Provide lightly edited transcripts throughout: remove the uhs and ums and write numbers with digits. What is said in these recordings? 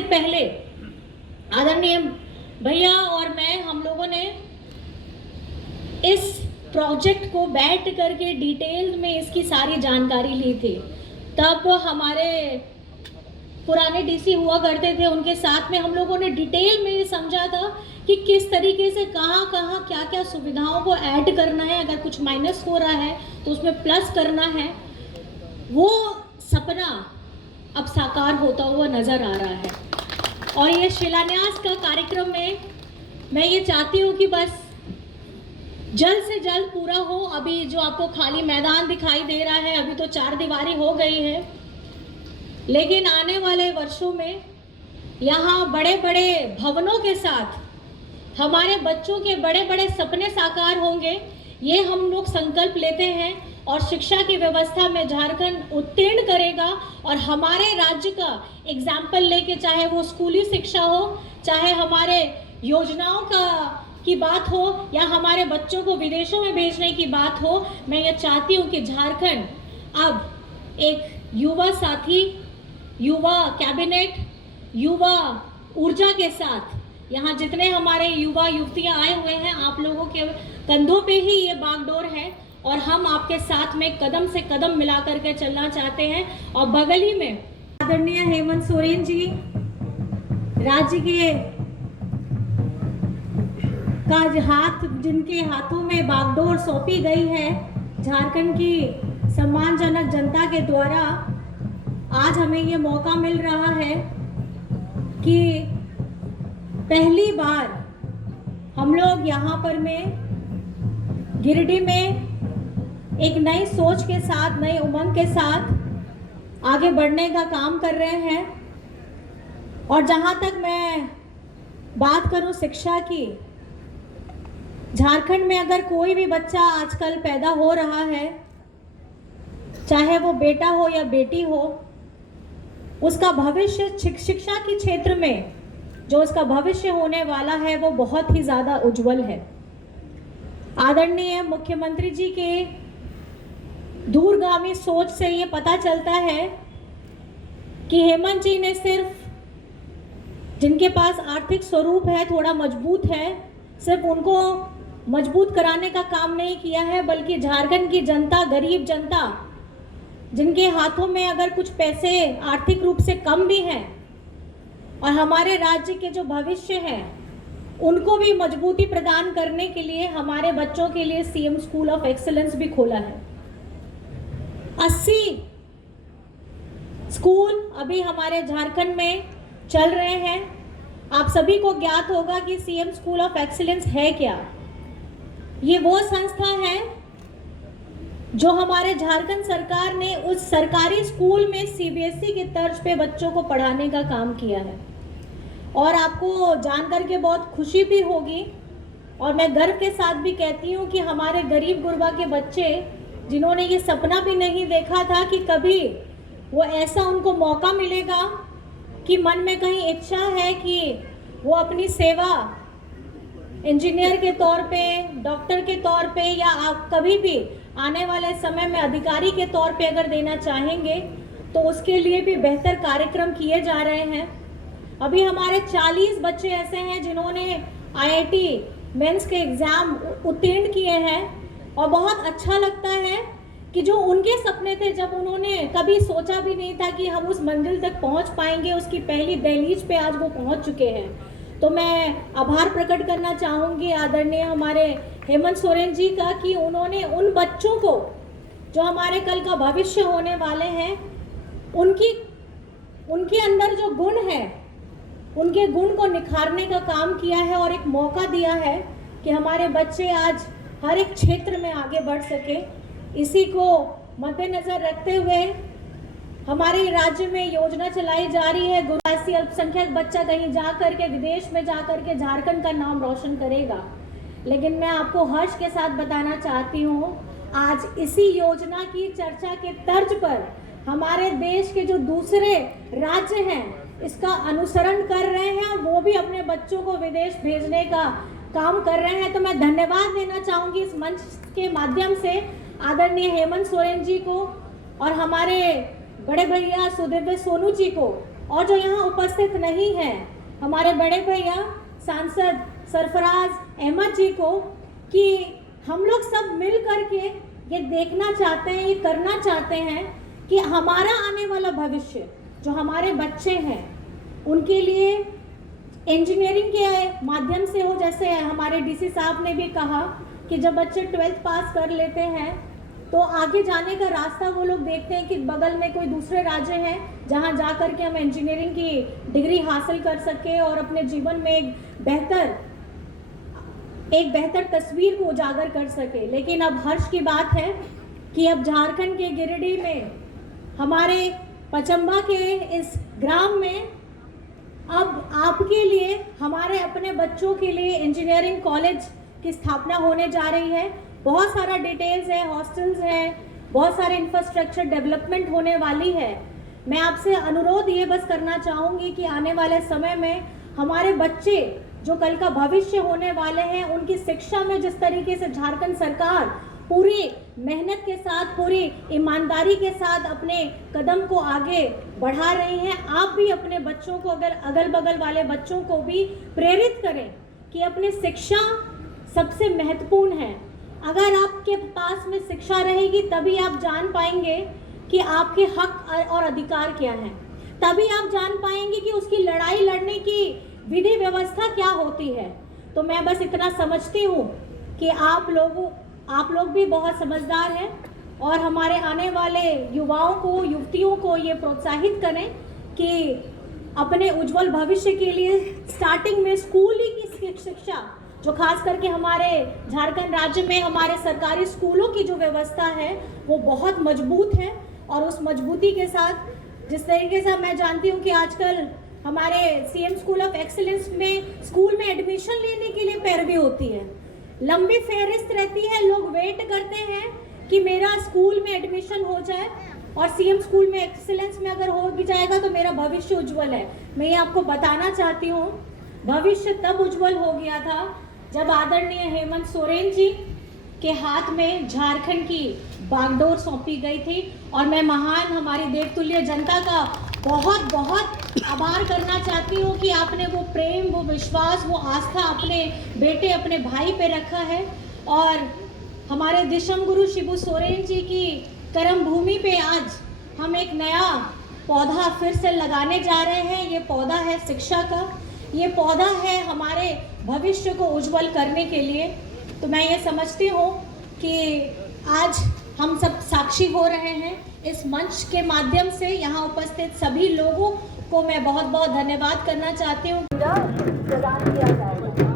से पहले आदरणीय भैया और मैं, हम लोगों ने इस प्रोजेक्ट को बैठ करके डिटेल में इसकी सारी जानकारी ली थी। तब हमारे पुराने डीसी हुआ करते थे, उनके साथ में हम लोगों ने डिटेल में ये समझा था कि किस तरीके से कहाँ कहाँ क्या क्या सुविधाओं को ऐड करना है, अगर कुछ माइनस हो रहा है तो उसमें प्लस करना है। वो सपना अब साकार होता हुआ नज़र आ रहा है। और ये शिलान्यास का कार्यक्रम में मैं ये चाहती हूँ कि बस जल्द से जल्द पूरा हो। अभी जो आपको खाली मैदान दिखाई दे रहा है, अभी तो 4 दीवारी हो गई है, लेकिन आने वाले वर्षों में यहाँ बड़े बड़े भवनों के साथ हमारे बच्चों के बड़े बड़े सपने साकार होंगे, ये हम लोग संकल्प लेते हैं। और शिक्षा की व्यवस्था में झारखंड उत्तीर्ण करेगा और हमारे राज्य का एग्जाम्पल लेके, चाहे वो स्कूली शिक्षा हो, चाहे हमारे योजनाओं की बात हो, या हमारे बच्चों को विदेशों में भेजने की बात हो, मैं ये चाहती हूँ कि झारखंड अब एक युवा साथी, युवा कैबिनेट, युवा ऊर्जा के साथ, यहाँ जितने हमारे युवा युवतियाँ आए हुए हैं, आप लोगों के कंधों पे ही ये बागडोर है और हम आपके साथ में कदम से कदम मिला करके चलना चाहते हैं। और बगल ही में आदरणीय हेमंत सोरेन जी, राज्य के का हाथ, जिनके हाथों में बागडोर सौंपी गई है झारखंड की सम्मानजनक जनता के द्वारा, आज हमें ये मौका मिल रहा है कि पहली बार हम लोग यहाँ पर में गिरिडीह में एक नई सोच के साथ, नई उमंग के साथ आगे बढ़ने का काम कर रहे हैं। और जहाँ तक मैं बात करूँ शिक्षा की, झारखंड में अगर कोई भी बच्चा आजकल पैदा हो रहा है, चाहे वो बेटा हो या बेटी हो, उसका भविष्य शिक्षा के क्षेत्र में जो उसका भविष्य होने वाला है वो बहुत ही ज़्यादा उज्जवल है। आदरणीय मुख्यमंत्री जी के दूरगामी सोच से ये पता चलता है कि हेमंत जी ने सिर्फ जिनके पास आर्थिक स्वरूप है, थोड़ा मजबूत है, सिर्फ उनको मजबूत कराने का काम नहीं किया है, बल्कि झारखंड की जनता, गरीब जनता, जिनके हाथों में अगर कुछ पैसे आर्थिक रूप से कम भी हैं और हमारे राज्य के जो भविष्य है उनको भी मजबूती प्रदान करने के लिए हमारे बच्चों के लिए सीएम स्कूल ऑफ एक्सीलेंस भी खोला है। 80 स्कूल अभी हमारे झारखंड में चल रहे हैं। आप सभी को ज्ञात होगा कि सीएम स्कूल ऑफ एक्सीलेंस है क्या। ये वो संस्था है जो हमारे झारखंड सरकार ने उस सरकारी स्कूल में सीबीएसई की तर्ज पे बच्चों को पढ़ाने का काम किया है। और आपको जानकर के बहुत खुशी भी होगी, और मैं गर्व के साथ भी कहती हूँ कि हमारे गरीब गुरबा के बच्चे, जिन्होंने ये सपना भी नहीं देखा था कि कभी वो ऐसा उनको मौका मिलेगा, कि मन में कहीं इच्छा है कि वो अपनी सेवा इंजीनियर के तौर पे, डॉक्टर के तौर पे, या आप कभी भी आने वाले समय में अधिकारी के तौर पे अगर देना चाहेंगे तो उसके लिए भी बेहतर कार्यक्रम किए जा रहे हैं। अभी हमारे 40 बच्चे ऐसे हैं जिन्होंने आईआईटी मेंस के एग्ज़ाम उत्तीर्ण किए हैं। और बहुत अच्छा लगता है कि जो उनके सपने थे, जब उन्होंने कभी सोचा भी नहीं था कि हम उस मंजिल तक पहुंच पाएंगे, उसकी पहली दहलीज पे आज वो पहुंच चुके हैं। तो मैं आभार प्रकट करना चाहूँगी आदरणीय हमारे हेमंत सोरेन जी का, कि उन्होंने उन बच्चों को जो हमारे कल का भविष्य होने वाले हैं, उनके अंदर जो गुण है, उनके गुण को निखारने का काम किया है और एक मौका दिया है कि हमारे बच्चे आज हर एक क्षेत्र में आगे बढ़ सके। इसी को मद्देनज़र रखते हुए हमारे राज्य में योजना चलाई जा रही है, गुरबासी अल्पसंख्यक बच्चा कहीं जा करके, विदेश में जा करके झारखंड का नाम रोशन करेगा। लेकिन मैं आपको हर्ष के साथ बताना चाहती हूँ, आज इसी योजना की चर्चा के तर्ज पर हमारे देश के जो दूसरे राज्य हैं इसका अनुसरण कर रहे हैं, और वो भी अपने बच्चों को विदेश भेजने का काम कर रहे हैं। तो मैं धन्यवाद देना चाहूँगी इस मंच के माध्यम से आदरणीय हेमंत सोरेन जी को और हमारे बड़े भैया सुदिव्य सोनू जी को, और जो यहाँ उपस्थित नहीं है हमारे बड़े भैया सांसद सरफराज अहमद जी को, कि हम लोग सब मिल करके ये देखना चाहते हैं, ये करना चाहते हैं कि हमारा आने वाला भविष्य, जो हमारे बच्चे हैं, उनके लिए इंजीनियरिंग के माध्यम से हो। जैसे हमारे डीसी साहब ने भी कहा कि जब बच्चे 12th पास कर लेते हैं तो आगे जाने का रास्ता वो लोग देखते हैं कि बगल में कोई दूसरे राज्य हैं जहां जा कर के हम इंजीनियरिंग की डिग्री हासिल कर सके और अपने जीवन में एक बेहतर तस्वीर को उजागर कर सके। लेकिन अब हर्ष की बात है कि अब झारखंड के गिरिडीह में, हमारे पचम्बा के इस ग्राम में, अब आपके लिए, हमारे अपने बच्चों के लिए इंजीनियरिंग कॉलेज की स्थापना होने जा रही है। बहुत सारा डिटेल्स है, हॉस्टल्स हैं, बहुत सारे इंफ्रास्ट्रक्चर डेवलपमेंट होने वाली है। मैं आपसे अनुरोध ये बस करना चाहूँगी कि आने वाले समय में हमारे बच्चे जो कल का भविष्य होने वाले हैं, उनकी शिक्षा में जिस तरीके से झारखंड सरकार पूरी मेहनत के साथ, पूरी ईमानदारी के साथ अपने कदम को आगे बढ़ा रही हैं, आप भी अपने बच्चों को, अगर अगल बगल वाले बच्चों को भी प्रेरित करें कि अपनी शिक्षा सबसे महत्वपूर्ण है। अगर आपके पास में शिक्षा रहेगी तभी आप जान पाएंगे कि आपके हक और अधिकार क्या हैं, तभी आप जान पाएंगे कि उसकी लड़ाई लड़ने की विधि व्यवस्था क्या होती है। तो मैं बस इतना समझती हूँ कि आप लोग भी बहुत समझदार हैं और हमारे आने वाले युवाओं को, युवतियों को ये प्रोत्साहित करें कि अपने उज्जवल भविष्य के लिए स्टार्टिंग में स्कूल ही की शिक्षा, जो खास करके हमारे झारखंड राज्य में हमारे सरकारी स्कूलों की जो व्यवस्था है वो बहुत मजबूत है। और उस मजबूती के साथ, जिस तरीके से मैं जानती हूँ कि आजकल हमारे सीएम स्कूल ऑफ एक्सीलेंस में स्कूल में एडमिशन लेने के लिए पैरवी होती है, लंबी फहरिस्त रहती है, लोग वेट करते हैं कि मेरा स्कूल में एडमिशन हो जाए और सीएम स्कूल में एक्सीलेंस में अगर हो भी जाएगा तो मेरा भविष्य उज्जवल है। मैं ये आपको बताना चाहती हूँ, भविष्य तब उज्जवल हो गया था जब आदरणीय हेमंत सोरेन जी के हाथ में झारखंड की बागडोर सौंपी गई थी। और मैं महान हमारी देवतुल्य जनता का बहुत बहुत आभार करना चाहती हूँ कि आपने वो प्रेम, वो विश्वास, वो आस्था अपने बेटे, अपने भाई पे रखा है। और हमारे दिशम गुरु शिबू सोरेन जी की कर्म भूमि पे आज हम एक नया पौधा फिर से लगाने जा रहे हैं। ये पौधा है शिक्षा का, ये पौधा है हमारे भविष्य को उज्जवल करने के लिए। तो मैं ये समझती हूँ कि आज हम सब साक्षी हो रहे हैं इस मंच के माध्यम से। यहाँ उपस्थित सभी लोगों को मैं बहुत बहुत धन्यवाद करना चाहती हूँ। प्रदान किया जाएगा।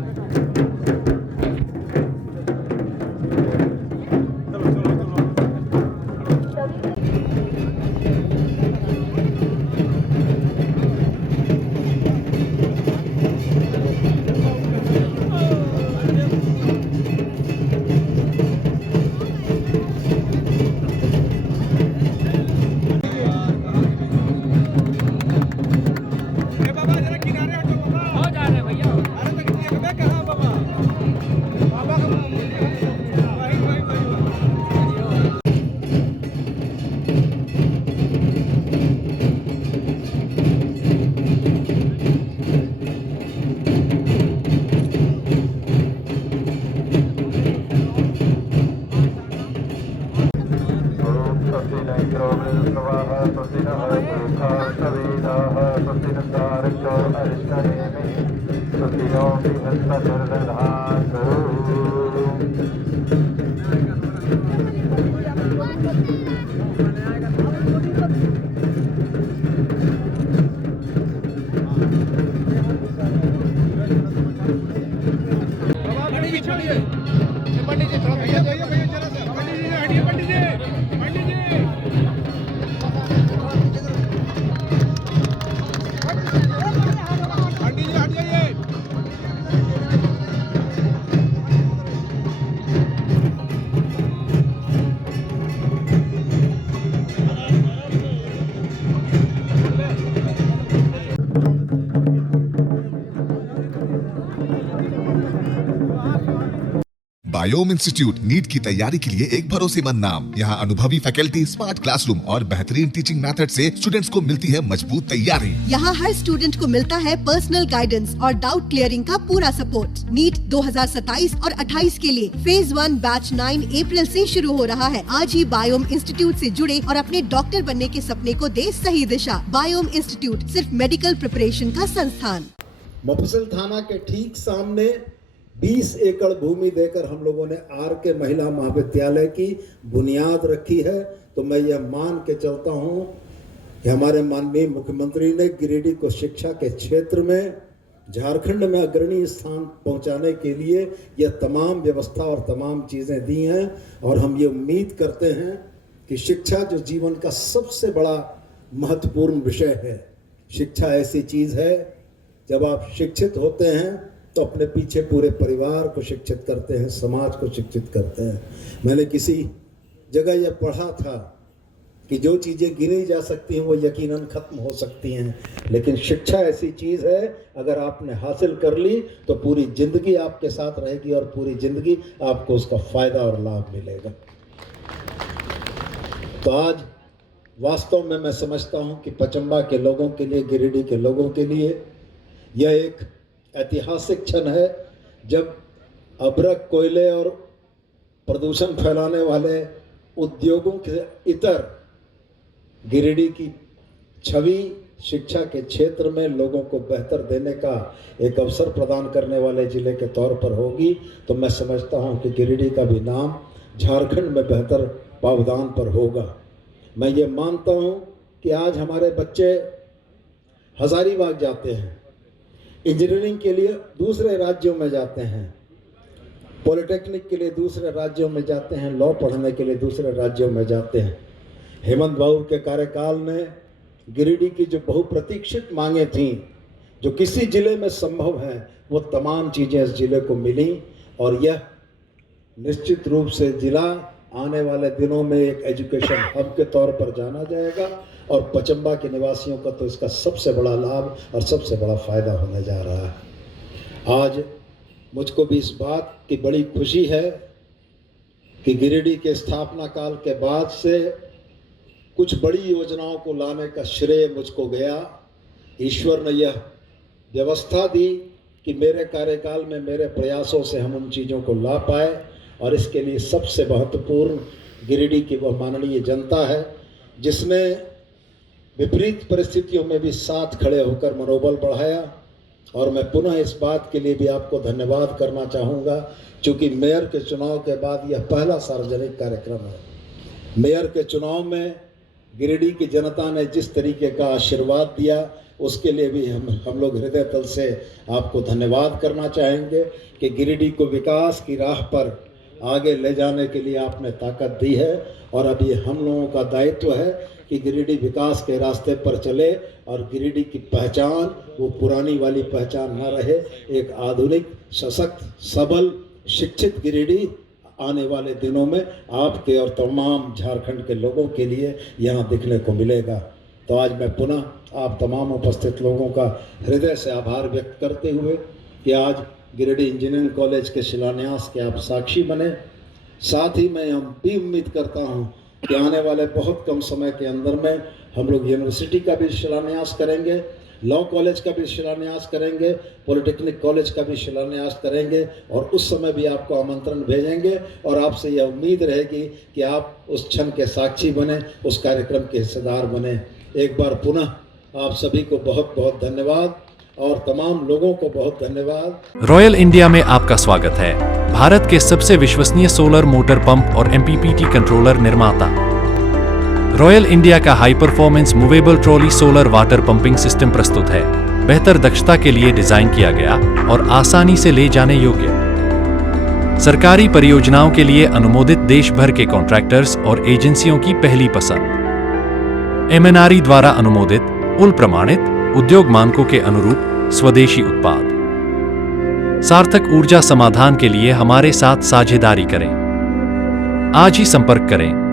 पंडित जी थोड़ा भैया भैया भैया जरा सा पंडित जी हटिए पंडित जी पंडित जी पंडित जी हट जाइए। बायोम इंस्टीट्यूट नीट की तैयारी के लिए एक भरोसेमंद नाम। यहाँ अनुभवी फैकल्टी, स्मार्ट क्लासरूम और बेहतरीन टीचिंग मेथड से स्टूडेंट्स को मिलती है मजबूत तैयारी। यहाँ हर स्टूडेंट को मिलता है पर्सनल गाइडेंस और डाउट क्लियरिंग का पूरा सपोर्ट। नीट 2027 और 28 के लिए फेज 1 बैच 9 अप्रैल से शुरू हो रहा है। आज ही बायोम इंस्टीट्यूट से जुड़े और अपने डॉक्टर बनने के सपने को दे सही दिशा। बायोम इंस्टीट्यूट सिर्फ मेडिकल प्रिपरेशन का संस्थान। मुफस्सिल थाना के ठीक सामने 20 एकड़ भूमि देकर हम लोगों ने आर.के. महिला महाविद्यालय की बुनियाद रखी है। तो मैं यह मान के चलता हूँ कि हमारे माननीय मुख्यमंत्री ने गिरिडीह को शिक्षा के क्षेत्र में झारखंड में अग्रणी स्थान पहुंचाने के लिए यह तमाम व्यवस्था और तमाम चीज़ें दी हैं। और हम ये उम्मीद करते हैं कि शिक्षा जो जीवन का सबसे बड़ा महत्वपूर्ण विषय है, शिक्षा ऐसी चीज़ है जब आप शिक्षित होते हैं तो अपने पीछे पूरे परिवार को शिक्षित करते हैं, समाज को शिक्षित करते हैं। मैंने किसी जगह यह पढ़ा था कि जो चीज़ें गिनी जा सकती हैं वो यकीनन ख़त्म हो सकती हैं, लेकिन शिक्षा ऐसी चीज़ है अगर आपने हासिल कर ली तो पूरी ज़िंदगी आपके साथ रहेगी और पूरी ज़िंदगी आपको उसका फ़ायदा और लाभ मिलेगा। तो आज वास्तव में मैं समझता हूँ कि पचम्बा के लोगों के लिए, गिरिडीह के लोगों के लिए यह एक ऐतिहासिक क्षण है जब अभ्रक, कोयले और प्रदूषण फैलाने वाले उद्योगों के इतर गिरिडीह की छवि शिक्षा के क्षेत्र में लोगों को बेहतर देने का एक अवसर प्रदान करने वाले ज़िले के तौर पर होगी। तो मैं समझता हूं कि गिरिडीह का भी नाम झारखंड में बेहतर पावदान पर होगा। मैं ये मानता हूं कि आज हमारे बच्चे हज़ारीबाग जाते हैं, इंजीनियरिंग के लिए दूसरे राज्यों में जाते हैं, पॉलिटेक्निक के लिए दूसरे राज्यों में जाते हैं, लॉ पढ़ने के लिए दूसरे राज्यों में जाते हैं। हेमंत बाबू के कार्यकाल में गिरिडीह की जो बहुप्रतीक्षित मांगें थीं, जो किसी ज़िले में संभव हैं, वो तमाम चीज़ें इस ज़िले को मिली। और यह निश्चित रूप से ज़िला आने वाले दिनों में एक एजुकेशन हब के तौर पर जाना जाएगा और पचम्बा के निवासियों का तो इसका सबसे बड़ा लाभ और सबसे बड़ा फ़ायदा होने जा रहा है। आज मुझको भी इस बात की बड़ी खुशी है कि गिरिडीह के स्थापना काल के बाद से कुछ बड़ी योजनाओं को लाने का श्रेय मुझको गया। ईश्वर ने यह व्यवस्था दी कि मेरे कार्यकाल में मेरे प्रयासों से हम उन चीज़ों को ला पाए और इसके लिए सबसे महत्वपूर्ण गिरिडीह की वह माननीय जनता है जिसने विपरीत परिस्थितियों में भी साथ खड़े होकर मनोबल बढ़ाया। और मैं पुनः इस बात के लिए भी आपको धन्यवाद करना चाहूँगा, क्योंकि मेयर के चुनाव के बाद यह पहला सार्वजनिक कार्यक्रम है। मेयर के चुनाव में गिरिडीह की जनता ने जिस तरीके का आशीर्वाद दिया उसके लिए भी हम लोग हृदय तल से आपको धन्यवाद करना चाहेंगे कि गिरिडीह को विकास की राह पर आगे ले जाने के लिए आपने ताकत दी है। और अब ये हम लोगों का दायित्व है कि गिरिडीह विकास के रास्ते पर चले और गिरिडीह की पहचान वो पुरानी वाली पहचान न रहे, एक आधुनिक, सशक्त, सबल, शिक्षित गिरिडीह आने वाले दिनों में आपके और तमाम झारखंड के लोगों के लिए यहाँ दिखने को मिलेगा। तो आज मैं पुनः आप तमाम उपस्थित लोगों का हृदय से आभार व्यक्त करते हुए कि आज गिरिडीह इंजीनियरिंग कॉलेज के शिलान्यास के आप साक्षी बने। साथ ही मैं भी उम्मीद करता हूँ कि आने वाले बहुत कम समय के अंदर में हम लोग यूनिवर्सिटी का भी शिलान्यास करेंगे, लॉ कॉलेज का भी शिलान्यास करेंगे, पॉलिटेक्निक कॉलेज का भी शिलान्यास करेंगे और उस समय भी आपको आमंत्रण भेजेंगे और आपसे यह उम्मीद रहेगी कि आप उस क्षण के साक्षी बने, उस कार्यक्रम के हिस्सेदार बने। एक बार पुनः आप सभी को बहुत बहुत धन्यवाद और तमाम लोगों को बहुत धन्यवाद। रॉयल इंडिया में आपका स्वागत है। भारत के सबसे विश्वसनीय सोलर मोटर पंप और MPPT कंट्रोलर निर्माता। रॉयल इंडिया का high performance movable trolley solar water pumping system प्रस्तुत है। बेहतर दक्षता के लिए डिजाइन किया गया और आसानी से ले जाने योग्य। सरकारी परियोजनाओं के लिए अनुमोदित देश भर के कॉन्ट्रैक्टर्स और एजेंसियों की पहली पसंद। MNRE द्वारा अनुमोदित, उल प्रमाणित, उद्योग मानकों के अनुरूप स्वदेशी उत्पाद। सार्थक ऊर्जा समाधान के लिए हमारे साथ साझेदारी करें। आज ही संपर्क करें